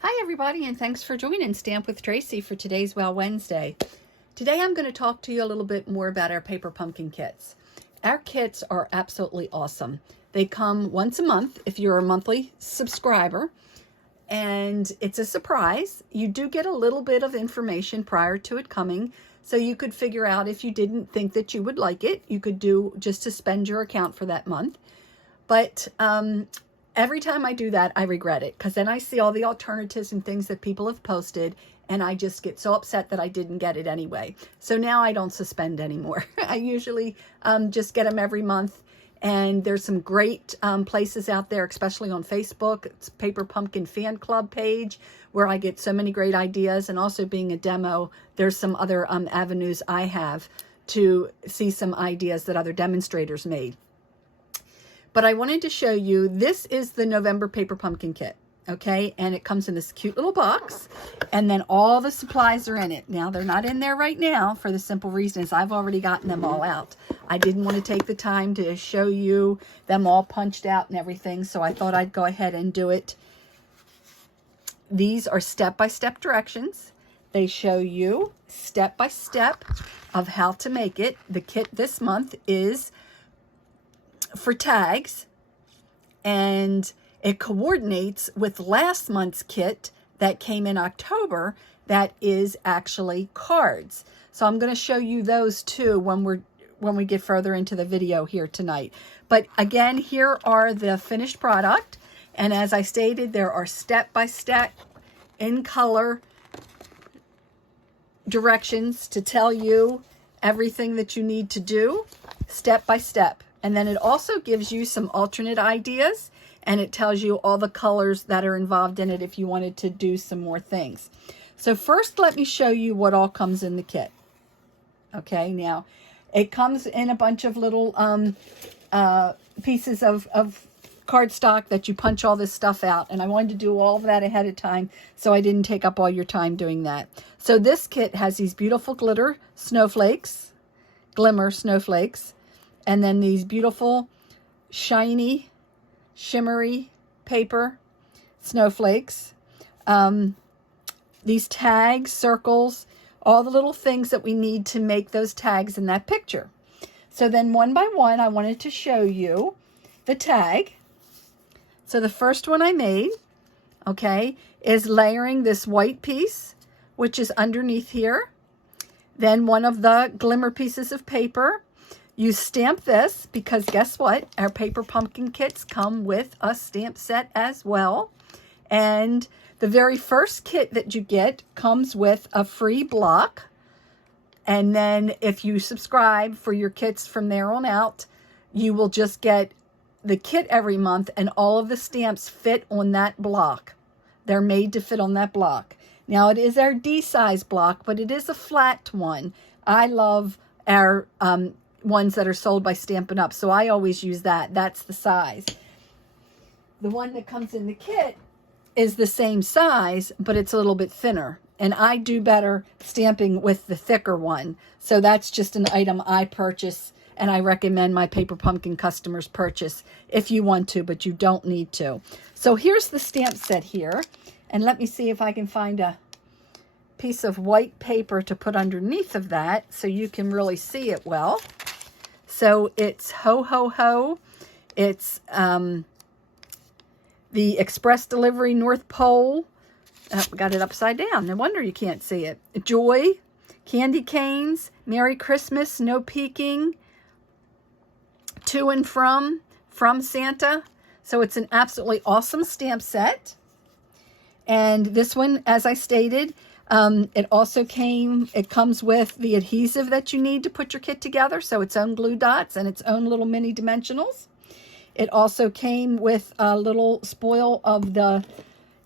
Hi everybody, and thanks for joining Stamp with Tracy for today's Well Wednesday. Today I'm going to talk to you a little bit more about our paper pumpkin kits. Our kits are absolutely awesome. They come once a month if you're a monthly subscriber, and it's a surprise. You do get a little bit of information prior to it coming, so you could figure out if you didn't think that you would like it, you could do just to spend your account for that month. But every time I do that, I regret it, because then I see all the alternatives and things that people have posted, and I just get so upset that I didn't get it anyway. So now I don't suspend anymore. I usually just get them every month, and there's some great places out there, especially on Facebook. It's Paper Pumpkin Fan Club page, where I get so many great ideas, and also being a demo, there's some other avenues I have to see some ideas that other demonstrators made. But I wanted to show you, this is the November Paper Pumpkin Kit, okay? And it comes in this cute little box, and then all the supplies are in it. Now, they're not in there right now for the simple reason is I've already gotten them all out. I didn't want to take the time to show you them all punched out and everything, so I thought I'd go ahead and do it. These are step-by-step directions. They show you step-by-step of how to make it. The kit this month is for tags, and it coordinates with last month's kit that came in October that is actually cards. So I'm going to show you those too when we get further into the video here tonight. But again, here are the finished product, and as I stated, there are step-by-step in color directions to tell you everything that you need to do step by step. And then it also gives you some alternate ideas, and it tells you all the colors that are involved in it if you wanted to do some more things. So first, let me show you what all comes in the kit. Okay, now it comes in a bunch of little pieces of cardstock that you punch all this stuff out. And I wanted to do all of that ahead of time, so I didn't take up all your time doing that. So this kit has these beautiful glimmer snowflakes, and then these beautiful, shiny, shimmery paper snowflakes. These tags, circles, all the little things that we need to make those tags in that picture. So then one by one, I wanted to show you the tag. So the first one I made, okay, is layering this white piece, which is underneath here. Then one of the glimmer pieces of paper. You stamp this because guess what? Our paper pumpkin kits come with a stamp set as well. And the very first kit that you get comes with a free block. And then if you subscribe for your kits from there on out, you will just get the kit every month, and all of the stamps fit on that block. They're made to fit on that block. Now, it is our D size block, but it is a flat one. I love our ones that are sold by Stampin' Up, so I always use that. That's the size. The one that comes in the kit is the same size, but it's a little bit thinner, and I do better stamping with the thicker one. So that's just an item I purchase, and I recommend my paper pumpkin customers purchase if you want to, but you don't need to. So here's the stamp set here, and let me see if I can find a piece of white paper to put underneath of that so you can really see it well. So it's Ho Ho Ho. It's the Express Delivery North Pole. Got it upside down. No wonder you can't see it. Joy, Candy Canes, Merry Christmas, No Peeking, To and From Santa. So it's an absolutely awesome stamp set. And this one, as I stated, it comes with the adhesive that you need to put your kit together, so its own glue dots and its own little mini dimensionals. It also came with a little spoil of the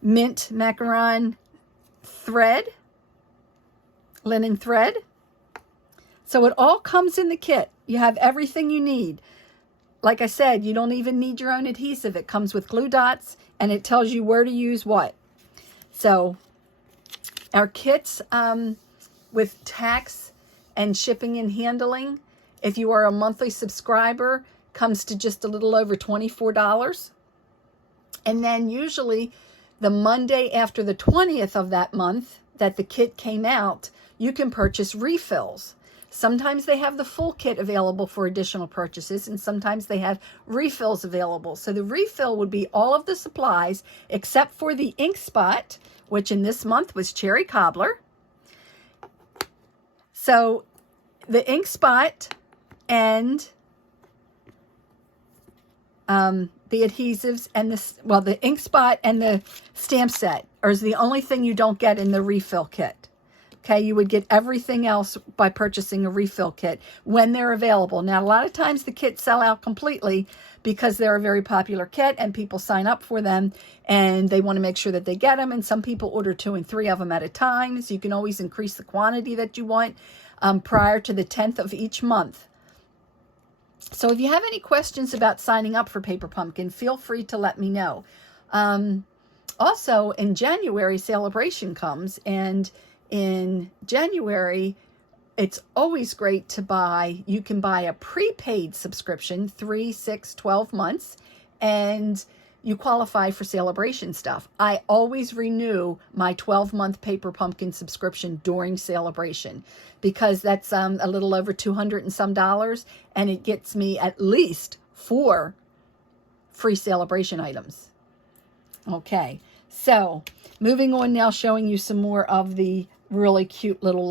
mint macaron thread, linen thread. So it all comes in the kit. You have everything you need. Like I said, you don't even need your own adhesive. It comes with glue dots, and it tells you where to use what. So our kits with tax and shipping and handling, if you are a monthly subscriber, comes to just a little over $24. And then usually the Monday after the 20th of that month that the kit came out, you can purchase refills. Sometimes they have the full kit available for additional purchases, and sometimes they have refills available. So the refill would be all of the supplies except for the ink spot, which in this month was cherry cobbler. So the ink spot and the adhesives and the ink spot and the stamp set is the only thing you don't get in the refill kit. Okay, you would get everything else by purchasing a refill kit when they're available. Now, a lot of times the kits sell out completely because they're a very popular kit and people sign up for them and they want to make sure that they get them. And some people order 2 and 3 of them at a time. So you can always increase the quantity that you want prior to the 10th of each month. So if you have any questions about signing up for Paper Pumpkin, feel free to let me know. Also, in January, Celebration comes, and in January, it's always great to buy. You can buy a prepaid subscription, 3, 6, 12 months, and you qualify for Celebration stuff. I always renew my 12-month Paper Pumpkin subscription during Celebration because that's a little over $200 and some, and it gets me at least 4 free Celebration items. Okay, so moving on now, showing you some more of the really cute little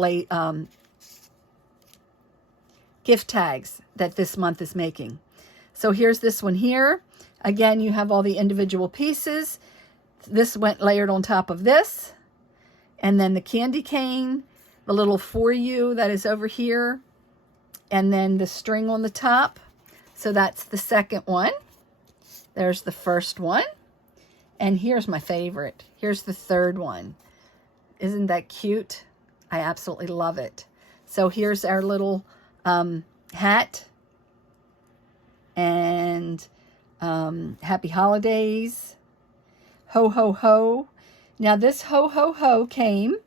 gift tags that this month is making. So here's this one here. Again, you have all the individual pieces. This went layered on top of this. And then the candy cane, the little for you that is over here. And then the string on the top. So that's the second one. There's the first one. And here's my favorite. Here's the third one. Isn't that cute? I absolutely love it. So here's our little hat. And happy holidays. Ho, ho, ho. Now this ho, ho, ho came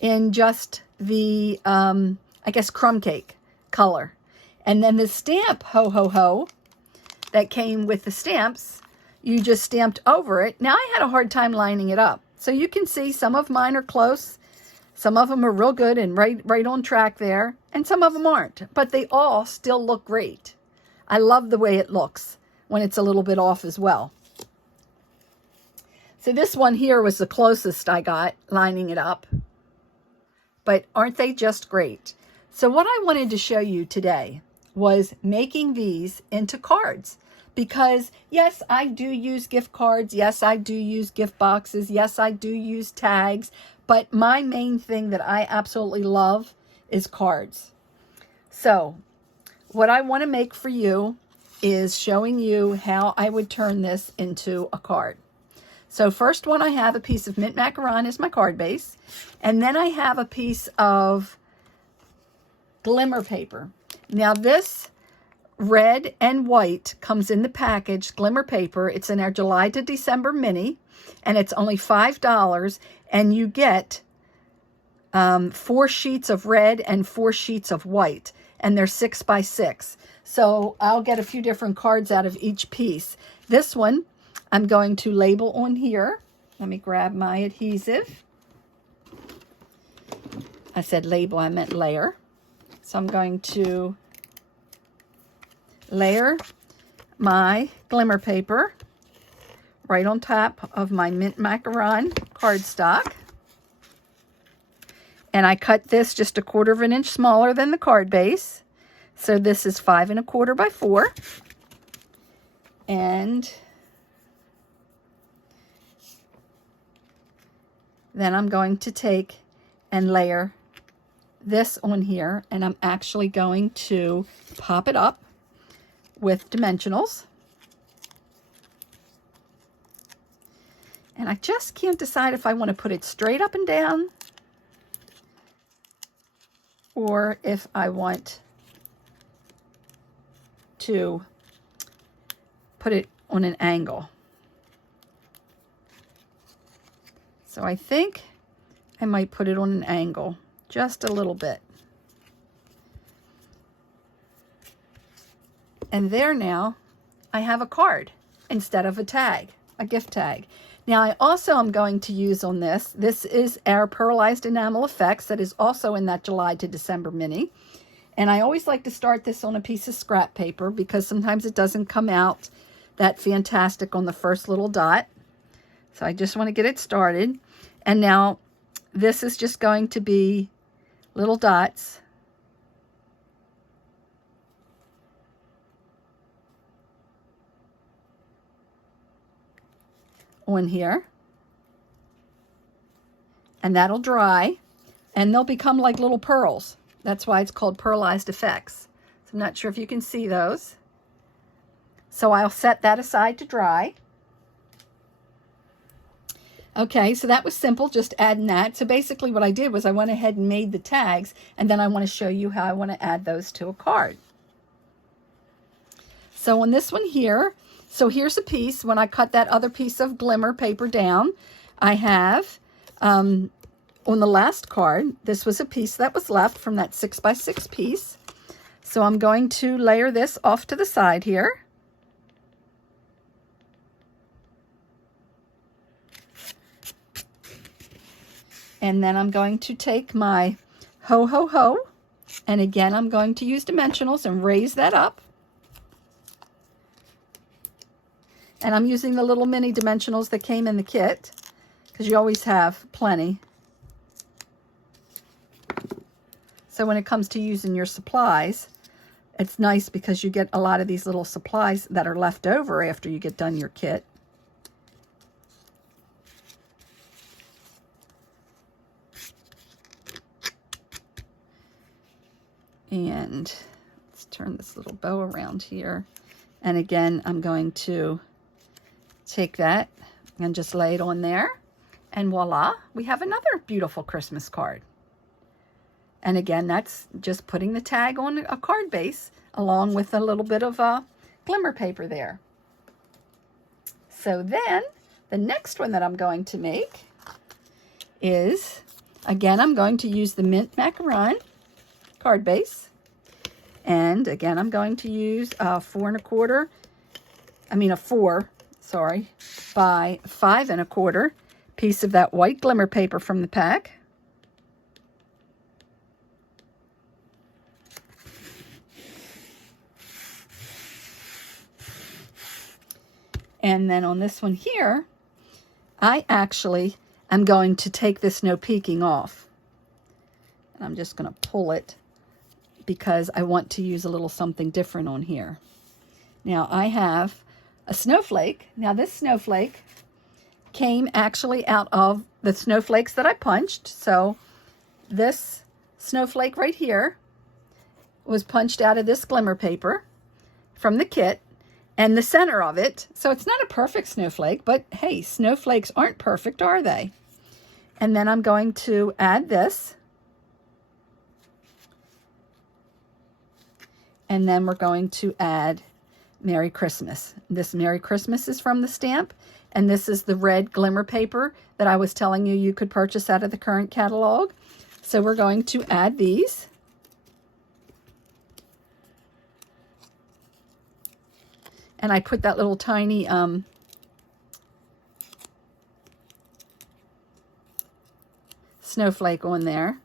in just the, I guess, crumb cake color. And then the stamp ho, ho, ho that came with the stamps, you just stamped over it. Now, I had a hard time lining it up. So you can see some of mine are close. Some of them are real good and right on track there. And some of them aren't. But they all still look great. I love the way it looks when it's a little bit off as well. So this one here was the closest I got lining it up. But aren't they just great? So what I wanted to show you today was making these into cards. Because, yes, I do use gift cards. Yes, I do use gift boxes. Yes, I do use tags. But my main thing that I absolutely love is cards. So, what I want to make for you is showing you how I would turn this into a card. So, first one, I have a piece of mint macaron as my card base. And then I have a piece of glimmer paper. Now, this red and white comes in the package, glimmer paper. It's in our July to December mini, and it's only $5, and you get 4 sheets of red and 4 sheets of white, and they're 6 by 6. So I'll get a few different cards out of each piece. This one I'm going to label on here. Let me grab my adhesive. I said label, I meant layer. So I'm going to layer my glimmer paper right on top of my mint macaron cardstock. And I cut this just 1/4 of an inch smaller than the card base. So this is 5 1/4 by 4. And then I'm going to take and layer this on here, and I'm actually going to pop it up with dimensionals. And I just can't decide if I want to put it straight up and down or if I want to put it on an angle. So I think I might put it on an angle just a little bit. And there now, I have a card instead of a tag, a gift tag. Now I also am going to use on this is our Pearlized Enamel Effects that is also in that July to December mini. And I always like to start this on a piece of scrap paper because sometimes it doesn't come out that fantastic on the first little dot. So I just want to get it started. And now this is just going to be little dots. On here. And that'll dry. And they'll become like little pearls. That's why it's called Pearlized Effects. So I'm not sure if you can see those. So I'll set that aside to dry. Okay, so that was simple, just adding that. So basically what I did was I went ahead and made the tags, and then I want to show you how I want to add those to a card. So on this one here, so here's a piece. When I cut that other piece of glimmer paper down, I have, on the last card, this was a piece that was left from that 6x6 piece. So I'm going to layer this off to the side here. And then I'm going to take my ho, ho, ho. And again, I'm going to use dimensionals and raise that up. And I'm using the little mini dimensionals that came in the kit, because you always have plenty. So when it comes to using your supplies, it's nice because you get a lot of these little supplies that are left over after you get done your kit. And let's turn this little bow around here. And again, I'm going to take that and just lay it on there. And voila, we have another beautiful Christmas card. And again, that's just putting the tag on a card base along with a little bit of glimmer paper there. So then the next one that I'm going to make is, again, I'm going to use the Mint Macaron card base. And again, I'm going to use a 4 by 5 1/4 piece of that white glimmer paper from the pack. And then on this one here, I actually am going to take this no peeking off. And I'm just going to pull it because I want to use a little something different on here. Now I have a snowflake. Now this snowflake came actually out of the snowflakes that I punched. So this snowflake right here was punched out of this glimmer paper from the kit, and the center of it. So it's not a perfect snowflake, but hey, snowflakes aren't perfect, are they? And then I'm going to add this. And then we're going to add Merry Christmas. This Merry Christmas is from the stamp, and this is the red glimmer paper that I was telling you you could purchase out of the current catalog. So we're going to add these. And I put that little tiny snowflake on there.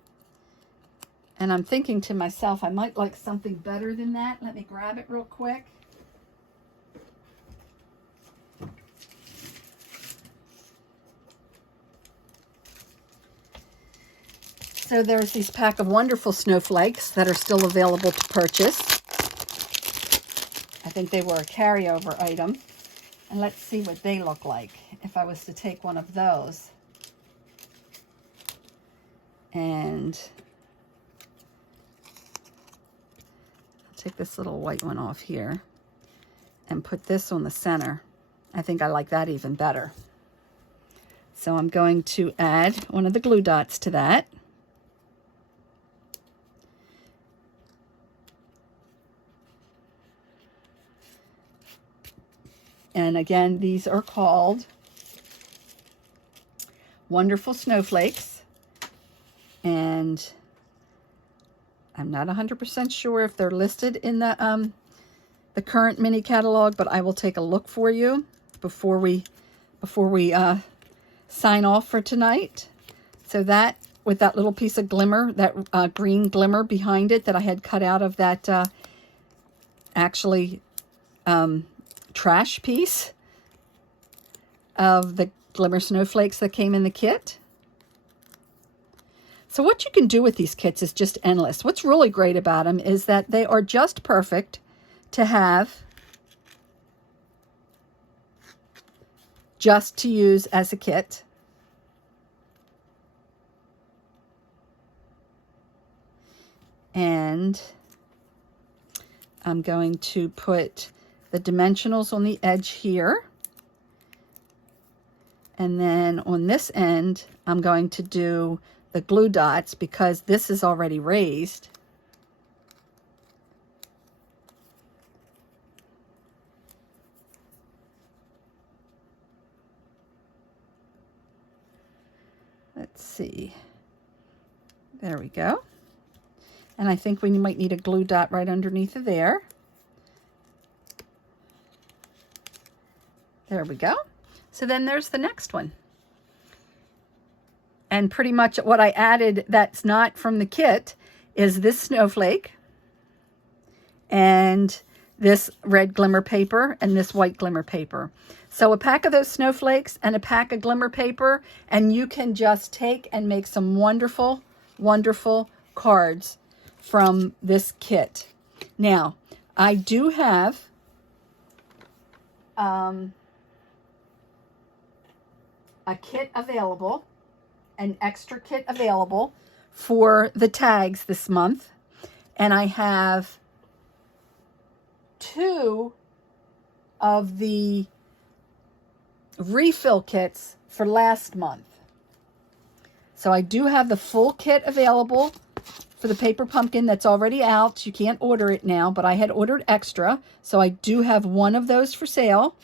And I'm thinking to myself, I might like something better than that. Let me grab it real quick. So there's these pack of wonderful snowflakes that are still available to purchase. I think they were a carryover item. And let's see what they look like if I was to take one of those. And I'll take this little white one off here and put this on the center. I think I like that even better. So I'm going to add one of the glue dots to that. And again, these are called Wonderful Snowflakes. And I'm not 100% sure if they're listed in the current mini catalog, but I will take a look for you before we sign off for tonight. So that, with that little piece of glimmer, that green glimmer behind it that I had cut out of that trash piece of the glimmer snowflakes that came in the kit. So what you can do with these kits is just endless. What's really great about them is that they are just perfect to have just to use as a kit. And I'm going to put the dimensionals on the edge here. And then on this end, I'm going to do the glue dots because this is already raised. Let's see. There we go. And I think we might need a glue dot right underneath of there. There we go. So then there's the next one. And pretty much what I added that's not from the kit is this snowflake and this red glimmer paper and this white glimmer paper. So a pack of those snowflakes and a pack of glimmer paper, and you can just take and make some wonderful, wonderful cards from this kit. Now, I do have a kit available, an extra kit available for the tags this month. And I have 2 of the refill kits for last month. So I do have the full kit available for the paper pumpkin that's already out. You can't order it now, but I had ordered extra. So I do have 1 of those for sale.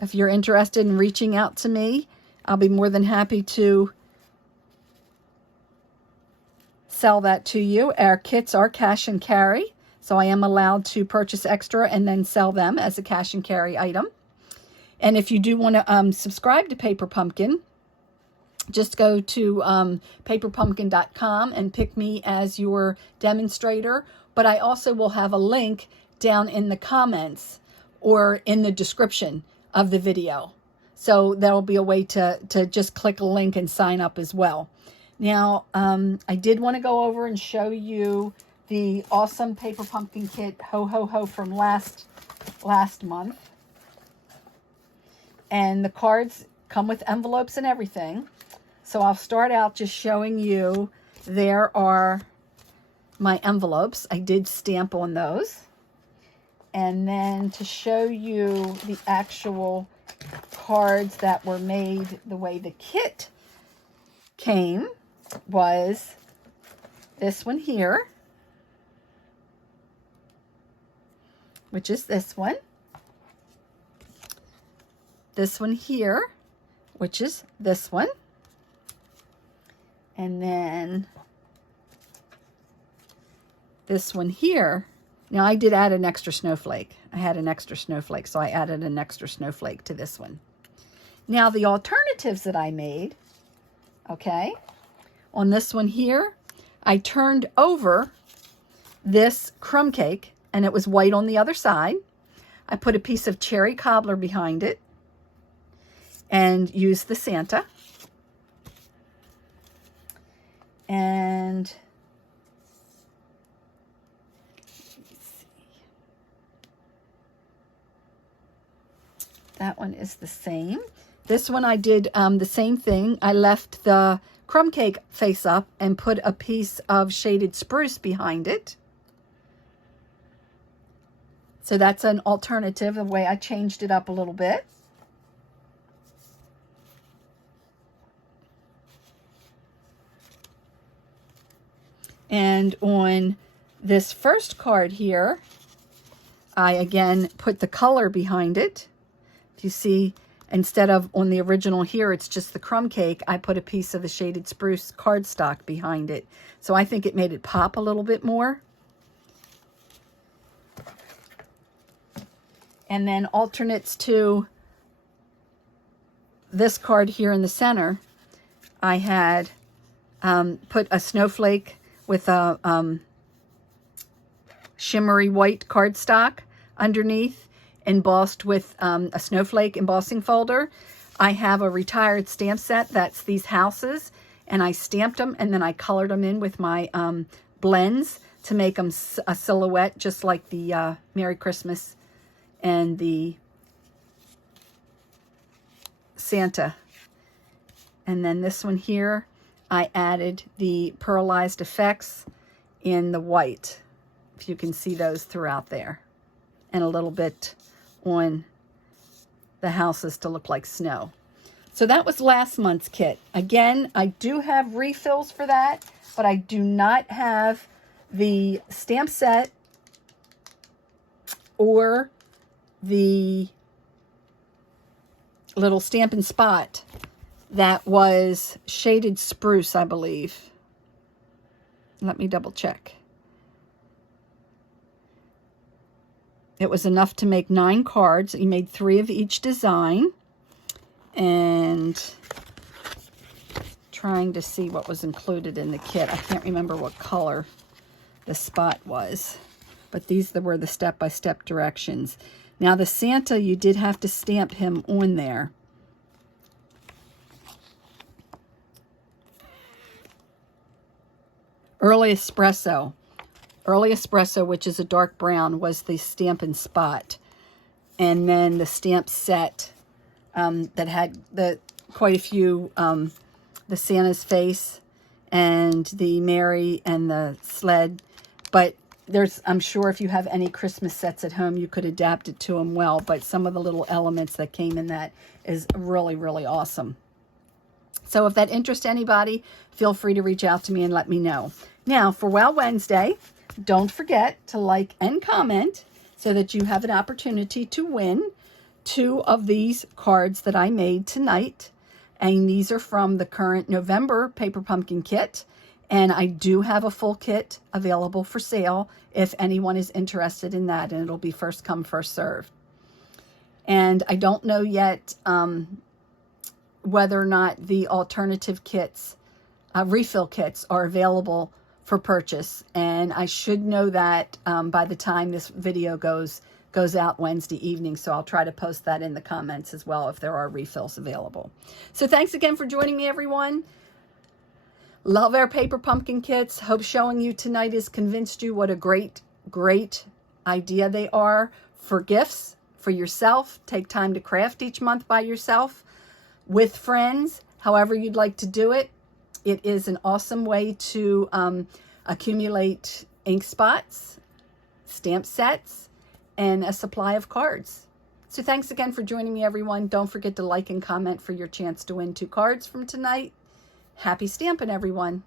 If you're interested in reaching out to me, I'll be more than happy to sell that to you. Our kits are cash and carry, so I am allowed to purchase extra and then sell them as a cash and carry item. And if you do want to subscribe to Paper Pumpkin, just go to paperpumpkin.com and pick me as your demonstrator. But I also will have a link down in the comments or in the description of the video. So that'll be a way to just click a link and sign up as well. Now, I did want to go over and show you the awesome Paper Pumpkin kit, Ho Ho Ho, from last month. And the cards come with envelopes and everything. So I'll start out just showing you, there are my envelopes. I did stamp on those. And then to show you the actual cards that were made the way the kit came was this one here, which is this one. This one here, which is this one. And then this one here. Now, I did add an extra snowflake. I had an extra snowflake, so I added an extra snowflake to this one. Now, the alternatives that I made, okay, on this one here, I turned over this crumb cake, and it was white on the other side. I put a piece of cherry cobbler behind it and used the Santa. And that one is the same. This one I did the same thing. I left the crumb cake face up and put a piece of shaded spruce behind it. So that's an alternative, the way I changed it up a little bit. And on this first card here, I again put the color behind it. If you see, instead of on the original here, it's just the crumb cake, I put a piece of the shaded spruce cardstock behind it. So I think it made it pop a little bit more. And then alternates to this card here in the center, I had put a snowflake with a shimmery white cardstock underneath, embossed with a snowflake embossing folder. I have a retired stamp set that's these houses, and I stamped them and then I colored them in with my blends to make them a silhouette, just like the Merry Christmas and the Santa. And then this one here, I added the pearlized effects in the white, if you can see those throughout there, and a little bit on the houses to look like snow. So that was last month's kit. Again, I do have refills for that, but I do not have the stamp set or the little Stampin' Spot that was shaded spruce, I believe. Let me double check. It was enough to make 9 cards. You made 3 of each design. And trying to see what was included in the kit. I can't remember what color the spot was, but these were the step-by-step directions. Now the Santa, you did have to stamp him on there. Early Espresso, which is a dark brown, was the Stampin' Spot. And then the stamp set that had quite a few, the Santa's face and the Mary and the sled. But I'm sure if you have any Christmas sets at home, you could adapt it to them well. But some of the little elements that came in that is really, really awesome. So if that interests anybody, feel free to reach out to me and let me know. Now, for Wow Wednesday, don't forget to like and comment so that you have an opportunity to win 2 of these cards that I made tonight. And these are from the current November Paper Pumpkin kit. And I do have a full kit available for sale if anyone is interested in that. And it'll be first come, first serve. And I don't know yet whether or not the alternative kits, refill kits, are available for purchase. And I should know that by the time this video goes out Wednesday evening. So I'll try to post that in the comments as well if there are refills available. So thanks again for joining me, everyone. Love our Paper Pumpkin kits. Hope showing you tonight has convinced you what a great, great idea they are for gifts, for yourself. Take time to craft each month by yourself, with friends, however you'd like to do it. It is an awesome way to accumulate ink spots, stamp sets, and a supply of cards. So thanks again for joining me, everyone. Don't forget to like and comment for your chance to win 2 cards from tonight. Happy stamping, everyone.